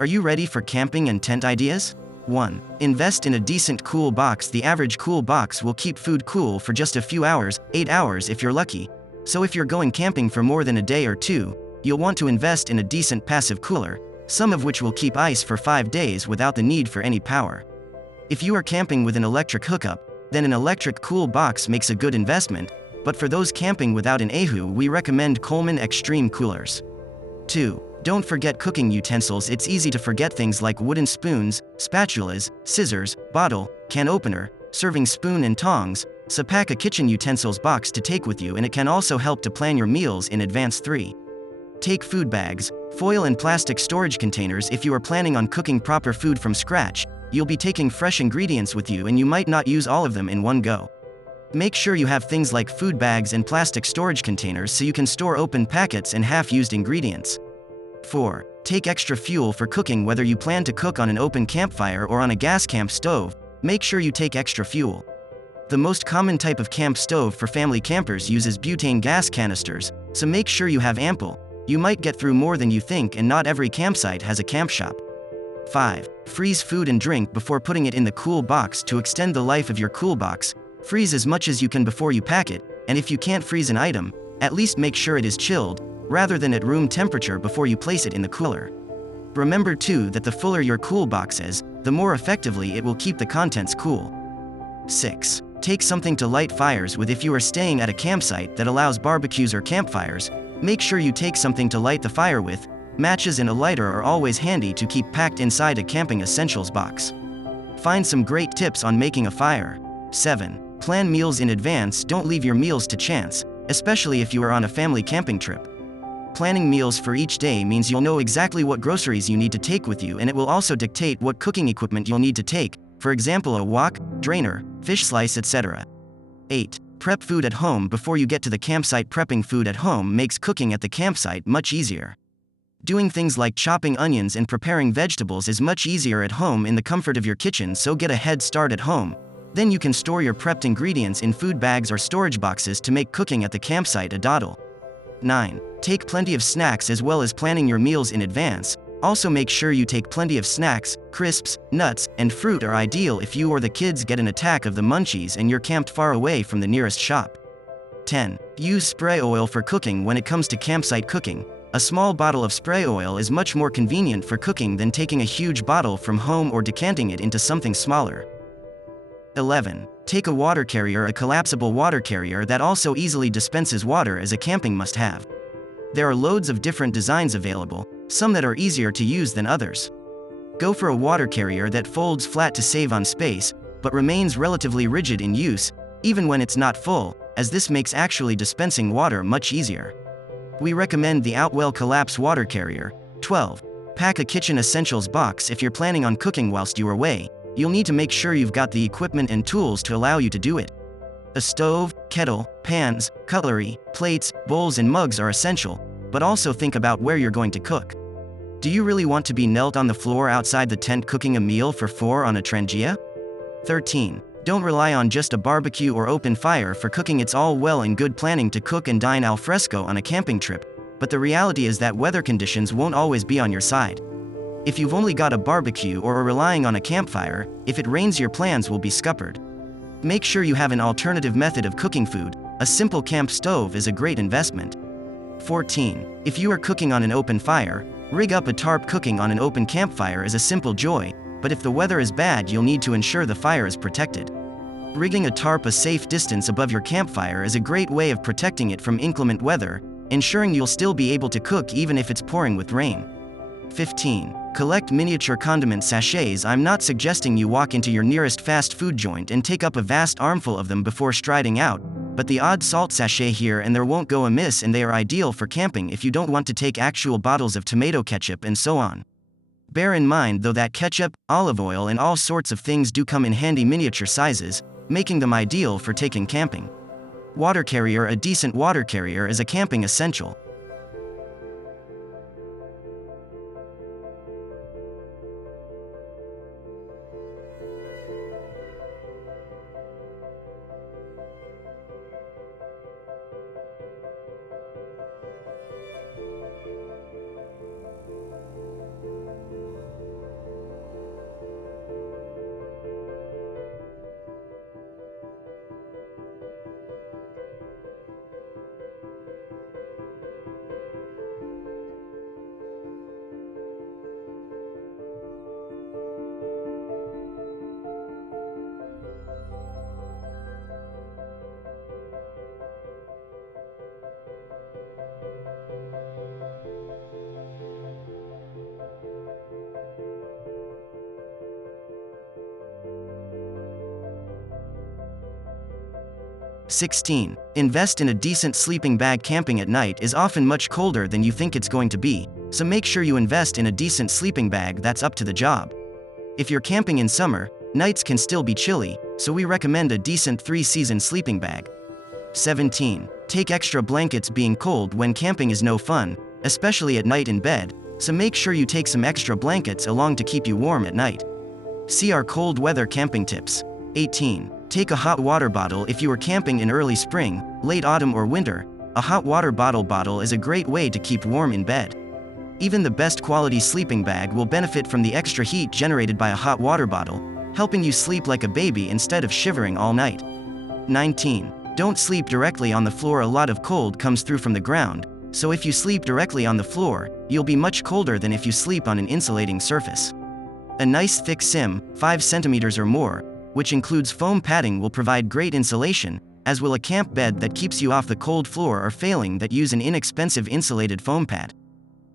Are you ready for camping and tent ideas? 1. Invest in a decent cool box. The average cool box will keep food cool for just a few hours, 8 hours if you're lucky. So if you're going camping for more than a day or two, you'll want to invest in a decent passive cooler, some of which will keep ice for 5 days without the need for any power. If you are camping with an electric hookup, then an electric cool box makes a good investment, but for those camping without an AHU, we recommend Coleman Extreme coolers. 2. Don't forget cooking utensils. It's easy to forget things like wooden spoons, spatulas, scissors, bottle, can opener, serving spoon and tongs, so pack a kitchen utensils box to take with you, and it can also help to plan your meals in advance. 3. Take food bags, foil and plastic storage containers. If you are planning on cooking proper food from scratch, you'll be taking fresh ingredients with you and you might not use all of them in one go. Make sure you have things like food bags and plastic storage containers so you can store open packets and half-used ingredients. 4. Take extra fuel for cooking. Whether you plan to cook on an open campfire or on a gas camp stove, make sure you take extra fuel. The most common type of camp stove for family campers uses butane gas canisters, so make sure you have ample. You might get through more than you think, and not every campsite has a camp shop. 5. Freeze food and drink before putting it in the cool box. To extend the life of your cool box, freeze as much as you can before you pack it, and if you can't freeze an item, at least make sure it is chilled, rather than at room temperature before you place it in the cooler. Remember too that the fuller your cool box is, the more effectively it will keep the contents cool. 6. Take something to light fires with. If you are staying at a campsite that allows barbecues or campfires, make sure you take something to light the fire with. Matches and a lighter are always handy to keep packed inside a camping essentials box. Find some great tips on making a fire. 7. Plan meals in advance. Don't leave your meals to chance, especially if you are on a family camping trip. Planning meals for each day means you'll know exactly what groceries you need to take with you, and it will also dictate what cooking equipment you'll need to take, for example a wok, drainer, fish slice, etc. 8. Prep food at home before you get to the campsite. Prepping food at home makes cooking at the campsite much easier. Doing things like chopping onions and preparing vegetables is much easier at home in the comfort of your kitchen, so get a head start at home. Then you can store your prepped ingredients in food bags or storage boxes to make cooking at the campsite a doddle. 9. Take plenty of snacks. As well as planning your meals in advance, also make sure you take plenty of snacks. Crisps, nuts, and fruit are ideal if you or the kids get an attack of the munchies and you're camped far away from the nearest shop. 10. Use spray oil for cooking. When it comes to campsite cooking, a small bottle of spray oil is much more convenient for cooking than taking a huge bottle from home or decanting it into something smaller. 11. Take a water carrier. A collapsible water carrier that also easily dispenses water is a camping must-have. There are loads of different designs available, some that are easier to use than others. Go for a water carrier that folds flat to save on space, but remains relatively rigid in use, even when it's not full, as this makes actually dispensing water much easier. We recommend the Outwell Collapse Water Carrier. 12. Pack a kitchen essentials box. If you're planning on cooking whilst you are away, you'll need to make sure you've got the equipment and tools to allow you to do it. A stove, kettle, pans, cutlery, plates, bowls and mugs are essential, but also think about where you're going to cook. Do you really want to be knelt on the floor outside the tent cooking a meal for 4 on a trangia? 13. Don't rely on just a barbecue or open fire for cooking. It's all well and good planning to cook and dine al fresco on a camping trip, but the reality is that weather conditions won't always be on your side. If you've only got a barbecue or are relying on a campfire, if it rains your plans will be scuppered. Make sure you have an alternative method of cooking food. A simple camp stove is a great investment. 14. If you are cooking on an open fire, rig up a tarp. Cooking on an open campfire is a simple joy, but if the weather is bad you'll need to ensure the fire is protected. Rigging a tarp a safe distance above your campfire is a great way of protecting it from inclement weather, ensuring you'll still be able to cook even if it's pouring with rain. 15. Collect miniature condiment sachets. I'm not suggesting you walk into your nearest fast food joint and take up a vast armful of them before striding out, but the odd salt sachet here and there won't go amiss, and they are ideal for camping if you don't want to take actual bottles of tomato ketchup and so on. Bear in mind though that ketchup, olive oil and all sorts of things do come in handy miniature sizes, making them ideal for taking camping. Water carrier. A decent water carrier is a camping essential. 16. Invest in a decent sleeping bag. Camping at night is often much colder than you think it's going to be, so make sure you invest in a decent sleeping bag that's up to the job. If you're camping in summer, nights can still be chilly, so we recommend a decent 3-season sleeping bag. 17. Take extra blankets. Being cold when camping is no fun, especially at night in bed, so make sure you take some extra blankets along to keep you warm at night. See our cold weather camping tips. 18. Take a hot water bottle. If you are camping in early spring, late autumn or winter, a hot water bottle is a great way to keep warm in bed. Even the best quality sleeping bag will benefit from the extra heat generated by a hot water bottle, helping you sleep like a baby instead of shivering all night. 19. Don't sleep directly on the floor. A lot of cold comes through from the ground, so if you sleep directly on the floor, you'll be much colder than if you sleep on an insulating surface. A nice thick sim, 5 centimeters or more, which includes foam padding, will provide great insulation, as will a camp bed that keeps you off the cold floor, or failing that, use an inexpensive insulated foam pad.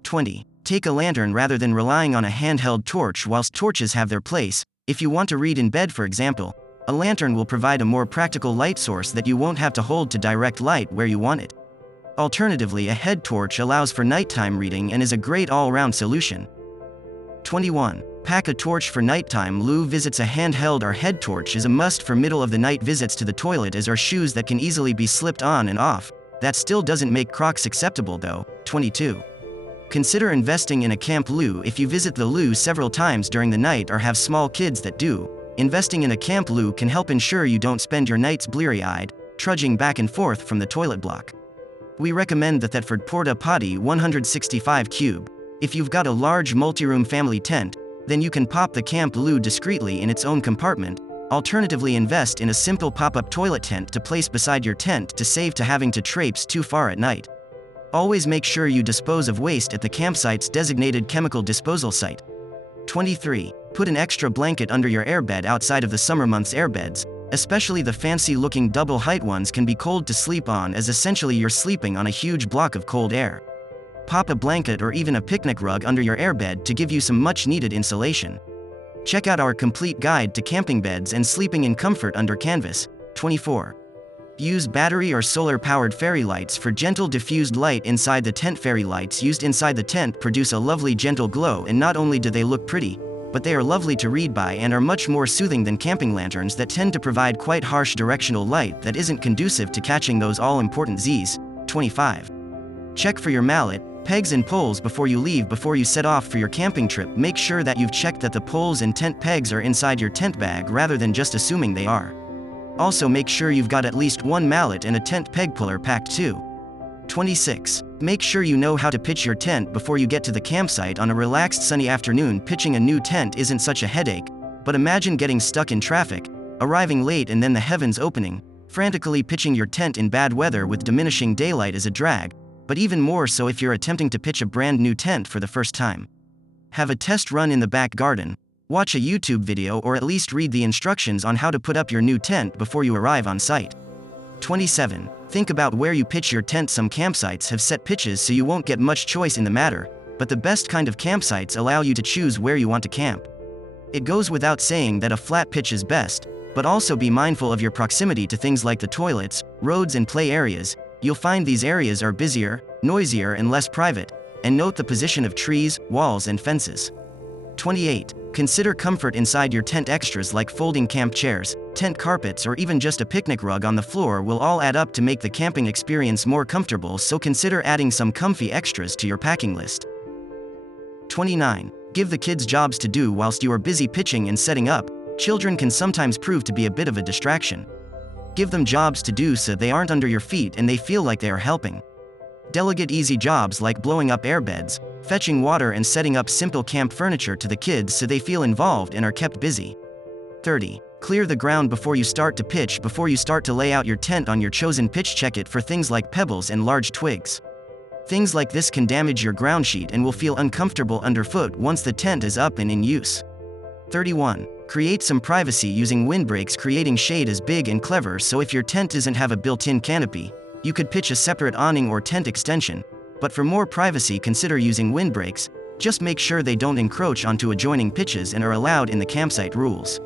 20. Take a lantern rather than relying on a handheld torch. Whilst torches have their place, if you want to read in bed for example, a lantern will provide a more practical light source that you won't have to hold to direct light where you want it. Alternatively, a head torch allows for nighttime reading and is a great all-round solution. 21. Pack a torch for nighttime. Loo visits. A handheld or head torch is a must for middle-of-the-night visits to the toilet, as are shoes that can easily be slipped on and off. That still doesn't make Crocs acceptable though. 22. Consider investing in a camp loo. If you visit the loo several times during the night or have small kids that do, investing in a camp loo can help ensure you don't spend your nights bleary-eyed, trudging back and forth from the toilet block. We recommend the Thetford Porta Potty 165 Cube. If you've got a large multi-room family tent, then you can pop the camp loo discreetly in its own compartment. Alternatively, invest in a simple pop-up toilet tent to place beside your tent to save to having to traipse too far at night. Always make sure you dispose of waste at the campsite's designated chemical disposal site. 23. Put an extra blanket under your airbed. Outside of the summer months, airbeds, especially the fancy-looking double-height ones, can be cold to sleep on, as essentially you're sleeping on a huge block of cold air. Pop a blanket or even a picnic rug under your airbed to give you some much-needed insulation. Check out our complete guide to camping beds and sleeping in comfort under canvas. 24. Use battery or solar-powered fairy lights for gentle diffused light inside the tent. Fairy lights used inside the tent produce a lovely gentle glow, and not only do they look pretty, but they are lovely to read by and are much more soothing than camping lanterns that tend to provide quite harsh directional light that isn't conducive to catching those all-important Z's. 25. Check for your mallet, pegs and poles before you leave. Before you set off for your camping trip, make sure that you've checked that the poles and tent pegs are inside your tent bag rather than just assuming they are. Also, make sure you've got at least one mallet and a tent peg puller packed too. 26. Make sure you know how to pitch your tent before you get to the campsite. On a relaxed sunny afternoon, pitching a new tent isn't such a headache, but imagine getting stuck in traffic, arriving late, and then the heavens opening. Frantically pitching your tent in bad weather with diminishing daylight is a drag, but even more so if you're attempting to pitch a brand new tent for the first time. Have a test run in the back garden, watch a YouTube video, or at least read the instructions on how to put up your new tent before you arrive on site. 27. Think about where you pitch your tent. Some campsites have set pitches so you won't get much choice in the matter, but the best kind of campsites allow you to choose where you want to camp. It goes without saying that a flat pitch is best, but also be mindful of your proximity to things like the toilets, roads, and play areas. You'll find these areas are busier, noisier, and less private, and note the position of trees, walls, and fences. 28. Consider comfort inside your tent. Extras like folding camp chairs, tent carpets, or even just a picnic rug on the floor will all add up to make the camping experience more comfortable, so consider adding some comfy extras to your packing list. 29. Give the kids jobs to do whilst you are busy pitching and setting up. Children can sometimes prove to be a bit of a distraction. Give them jobs to do so they aren't under your feet and they feel like they are helping. Delegate easy jobs like blowing up airbeds, fetching water, and setting up simple camp furniture to the kids so they feel involved and are kept busy. 30. Clear the ground before you start to pitch. Before you start to lay out your tent on your chosen pitch, check it for things like pebbles and large twigs. Things like this can damage your ground sheet and will feel uncomfortable underfoot once the tent is up and in use. 31. Create some privacy using windbreaks. Creating shade is big and clever, so if your tent doesn't have a built-in canopy, you could pitch a separate awning or tent extension, but for more privacy consider using windbreaks. Just make sure they don't encroach onto adjoining pitches and are allowed in the campsite rules.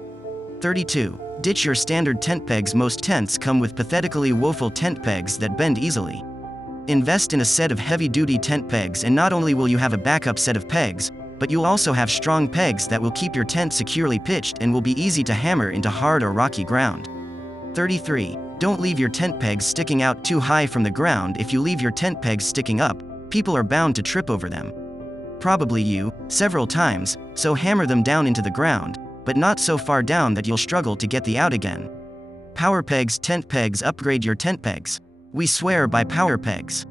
32. Ditch your standard tent pegs. Most tents come with pathetically woeful tent pegs that bend easily. Invest in a set of heavy-duty tent pegs, and not only will you have a backup set of pegs, but you'll also have strong pegs that will keep your tent securely pitched and will be easy to hammer into hard or rocky ground. 33. Don't leave your tent pegs sticking out too high from the ground. If you leave your tent pegs sticking up, people are bound to trip over them. Probably you, several times, so hammer them down into the ground, but not so far down that you'll struggle to get the out again. Power pegs. Tent pegs. Upgrade your tent pegs. We swear by power pegs.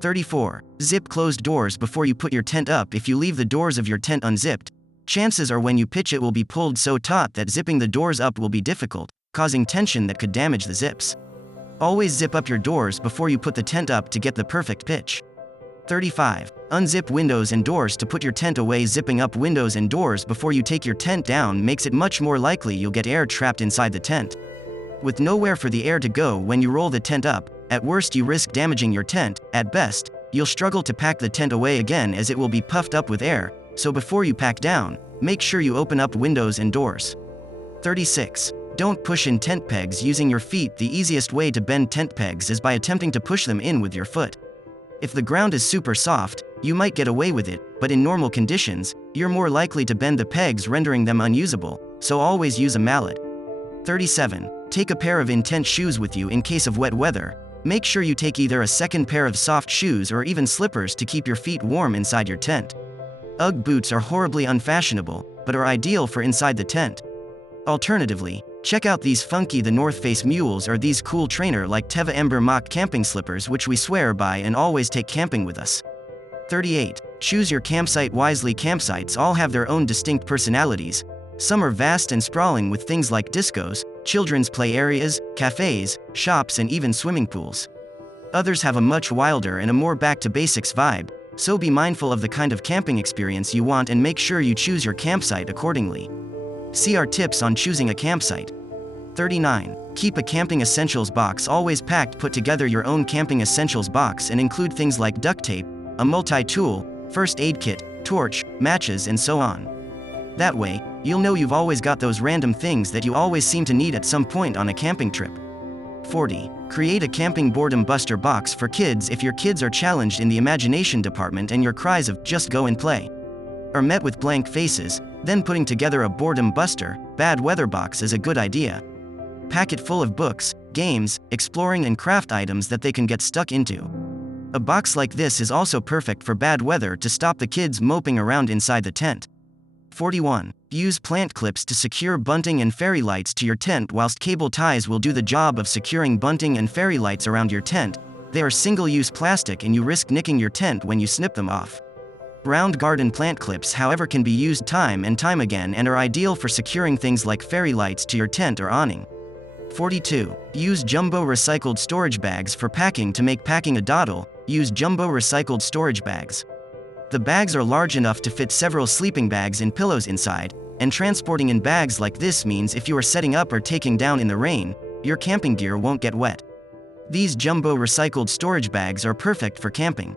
34. Zip closed doors before you put your tent up. If you leave the doors of your tent unzipped, chances are when you pitch it will be pulled so taut that zipping the doors up will be difficult, causing tension that could damage the zips. Always zip up your doors before you put the tent up to get the perfect pitch. 35. Unzip windows and doors to put your tent away. Zipping up windows and doors before you take your tent down makes it much more likely you'll get air trapped inside the tent. With nowhere for the air to go when you roll the tent up, at worst you risk damaging your tent. At best, you'll struggle to pack the tent away again as it will be puffed up with air, so before you pack down, make sure you open up windows and doors. 36. Don't push in tent pegs using your feet. The easiest way to bend tent pegs is by attempting to push them in with your foot. If the ground is super soft, you might get away with it, but in normal conditions, you're more likely to bend the pegs, rendering them unusable, so always use a mallet. 37. Take a pair of in-tent shoes with you in case of wet weather. Make sure you take either a second pair of soft shoes or even slippers to keep your feet warm inside your tent. Ugg boots are horribly unfashionable, but are ideal for inside the tent. Alternatively, check out these funky The North Face mules or these cool trainer-like Teva Ember mock camping slippers, which we swear by and always take camping with us. 38. Choose your campsite wisely. Campsites all have their own distinct personalities. Some are vast and sprawling with things like discos, children's play areas, cafes, shops, and even swimming pools. Others have a much wilder and a more back-to-basics vibe, so be mindful of the kind of camping experience you want and make sure you choose your campsite accordingly. See our tips on choosing a campsite. 39. Keep a camping essentials box always packed. Put together your own camping essentials box and include things like duct tape, a multi-tool, first aid kit, torch, matches, and so on. That way, you'll know you've always got those random things that you always seem to need at some point on a camping trip. 40. Create a camping boredom buster box for kids. If your kids are challenged in the imagination department and your cries of "just go and play" are met with blank faces, then putting together a boredom buster, bad weather box is a good idea. Pack it full of books, games, exploring, and craft items that they can get stuck into. A box like this is also perfect for bad weather to stop the kids moping around inside the tent. 41. Use plant clips to secure bunting and fairy lights to your tent. Whilst cable ties will do the job of securing bunting and fairy lights around your tent, they are single-use plastic and you risk nicking your tent when you snip them off. Round garden plant clips, however, can be used time and time again and are ideal for securing things like fairy lights to your tent or awning. 42. Use jumbo recycled storage bags for packing. To make packing a doddle, use jumbo recycled storage bags. The bags are large enough to fit several sleeping bags and pillows inside, and transporting in bags like this means if you are setting up or taking down in the rain, your camping gear won't get wet. These jumbo recycled storage bags are perfect for camping.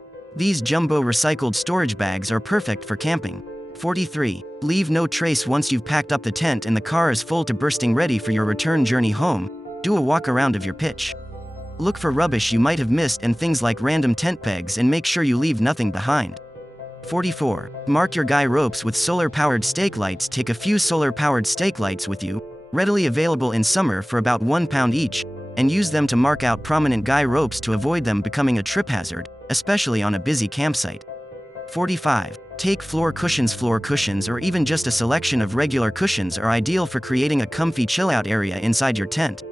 43. Leave no trace. Once you've packed up the tent and the car is full to bursting ready for your return journey home, do a walk around of your pitch. Look for rubbish you might have missed and things like random tent pegs and make sure you leave nothing behind. 44. Mark your guy ropes with solar-powered stake lights. Take a few solar-powered stake lights with you, readily available in summer for about £1 each, and use them to mark out prominent guy ropes to avoid them becoming a trip hazard, especially on a busy campsite. 45. Take floor cushions. Floor cushions or even just a selection of regular cushions are ideal for creating a comfy chill-out area inside your tent.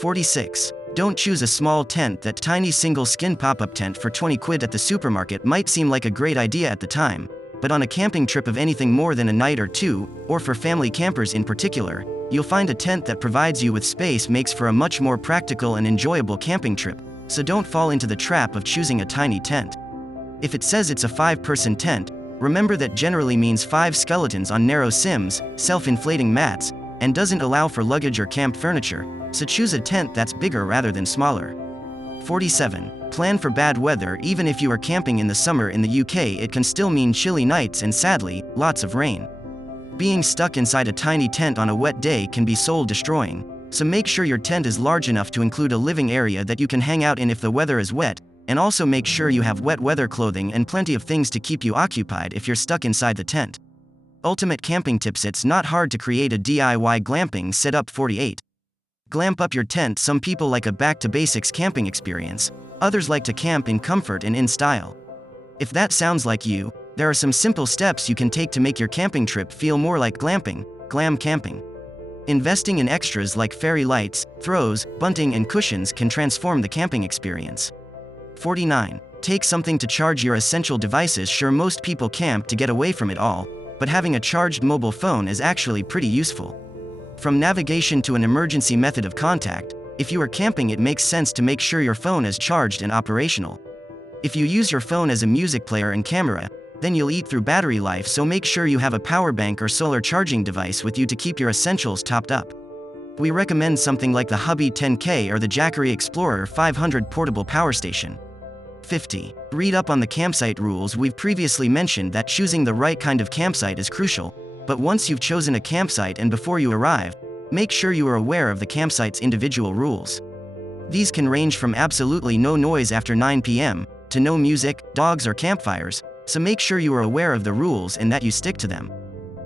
46. Don't choose a small tent. That tiny single-skin pop-up tent for 20 quid at the supermarket might seem like a great idea at the time, but on a camping trip of anything more than a night or two, or for family campers in particular, you'll find a tent that provides you with space makes for a much more practical and enjoyable camping trip, so don't fall into the trap of choosing a tiny tent. If it says it's a 5-person tent, remember that generally means 5 skeletons on narrow sims, self-inflating mats, and doesn't allow for luggage or camp furniture, so choose a tent that's bigger rather than smaller. 47. Plan for bad weather. Even if you are camping in the summer in the UK, it can still mean chilly nights and sadly, lots of rain. Being stuck inside a tiny tent on a wet day can be soul-destroying, so make sure your tent is large enough to include a living area that you can hang out in if the weather is wet, and also make sure you have wet weather clothing and plenty of things to keep you occupied if you're stuck inside the tent. Ultimate camping tips. It's not hard to create a DIY glamping setup. 48. Glamp up your tent. Some people like a back-to-basics camping experience, others like to camp in comfort and in style. If that sounds like you, there are some simple steps you can take to make your camping trip feel more like glamping, glam camping. Investing in extras like fairy lights, throws, bunting and cushions can transform the camping experience. 49. Take something to charge your essential devices. Sure, most people camp to get away from it all, but having a charged mobile phone is actually pretty useful. From navigation to an emergency method of contact, if you are camping, it makes sense to make sure your phone is charged and operational. If you use your phone as a music player and camera, then you'll eat through battery life, so make sure you have a power bank or solar charging device with you to keep your essentials topped up. We recommend something like the Hubby 10K or the Jackery Explorer 500 portable power station. 50. Read up on the campsite rules. We've previously mentioned that choosing the right kind of campsite is crucial, but once you've chosen a campsite and before you arrive, make sure you are aware of the campsite's individual rules. These can range from absolutely no noise after 9 p.m., to no music, dogs or campfires, so make sure you are aware of the rules and that you stick to them.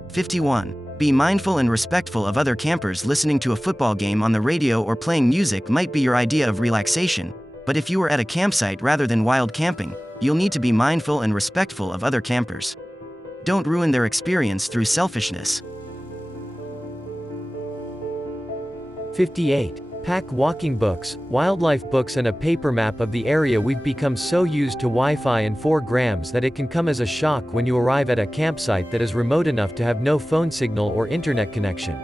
51. Be mindful and respectful of other campers. Listening to a football game on the radio or playing music might be your idea of relaxation, but if you are at a campsite rather than wild camping, you'll need to be mindful and respectful of other campers. Don't ruin their experience through selfishness. 58. Pack walking books, wildlife books and a paper map of the area. We've become so used to Wi-Fi and 4 grams that it can come as a shock when you arrive at a campsite that is remote enough to have no phone signal or internet connection.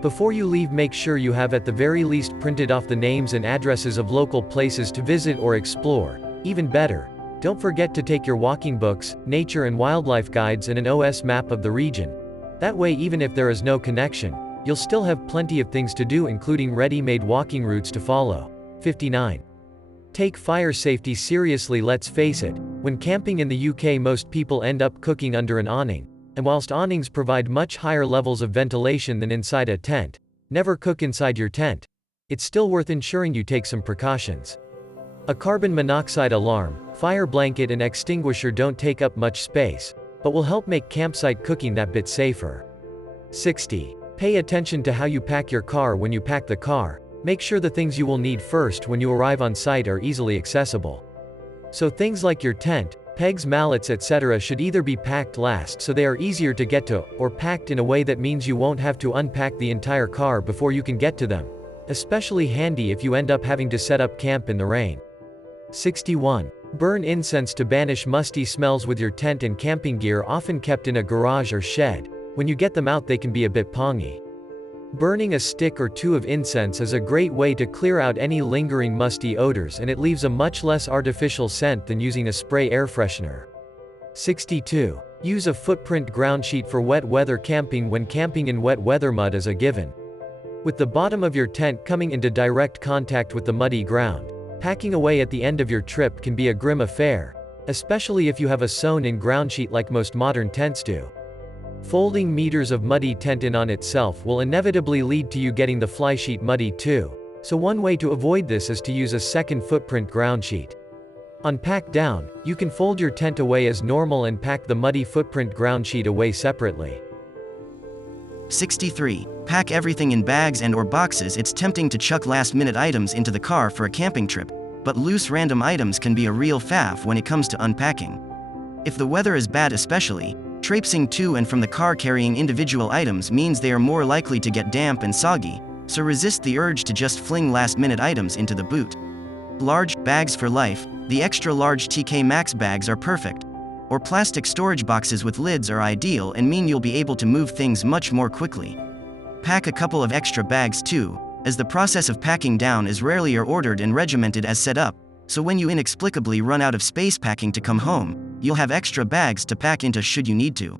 Before you leave, make sure you have at the very least printed off the names and addresses of local places to visit or explore. Even better, don't forget to take your walking books, nature and wildlife guides and an OS map of the region. That way, even if there is no connection, you'll still have plenty of things to do, including ready-made walking routes to follow. 59. Take fire safety seriously. Let's face it, when camping in the UK, most people end up cooking under an awning, and whilst awnings provide much higher levels of ventilation than inside a tent, never cook inside your tent. It's still worth ensuring you take some precautions. A carbon monoxide alarm, fire blanket and extinguisher don't take up much space, but will help make campsite cooking that bit safer. 60. Pay attention to how you pack your car. When you pack the car, make sure the things you will need first when you arrive on site are easily accessible. So things like your tent, pegs, mallets, etc. should either be packed last so they are easier to get to, or packed in a way that means you won't have to unpack the entire car before you can get to them. Especially handy if you end up having to set up camp in the rain. 61. Burn incense to banish musty smells. With your tent and camping gear often kept in a garage or shed, when you get them out they can be a bit pongy. Burning a stick or two of incense is a great way to clear out any lingering musty odors, and it leaves a much less artificial scent than using a spray air freshener. 62. Use a footprint ground sheet for wet weather camping. When camping in wet weather, mud is a given. With the bottom of your tent coming into direct contact with the muddy ground, packing away at the end of your trip can be a grim affair, especially if you have a sewn-in ground sheet like most modern tents do. Folding meters of muddy tent in on itself will inevitably lead to you getting the fly sheet muddy too, so one way to avoid this is to use a second footprint ground sheet. On pack down, you can fold your tent away as normal and pack the muddy footprint ground sheet away separately. 63. Pack everything in bags and or boxes. It's tempting to chuck last-minute items into the car for a camping trip, but loose random items can be a real faff when it comes to unpacking. If the weather is bad especially, traipsing to and from the car carrying individual items means they are more likely to get damp and soggy, so resist the urge to just fling last-minute items into the boot. Large bags for life. The extra large TK Maxx bags are perfect, or plastic storage boxes with lids are ideal and mean you'll be able to move things much more quickly. Pack a couple of extra bags too, as the process of packing down is rarely ordered and regimented as set up, so when you inexplicably run out of space packing to come home, you'll have extra bags to pack into should you need to.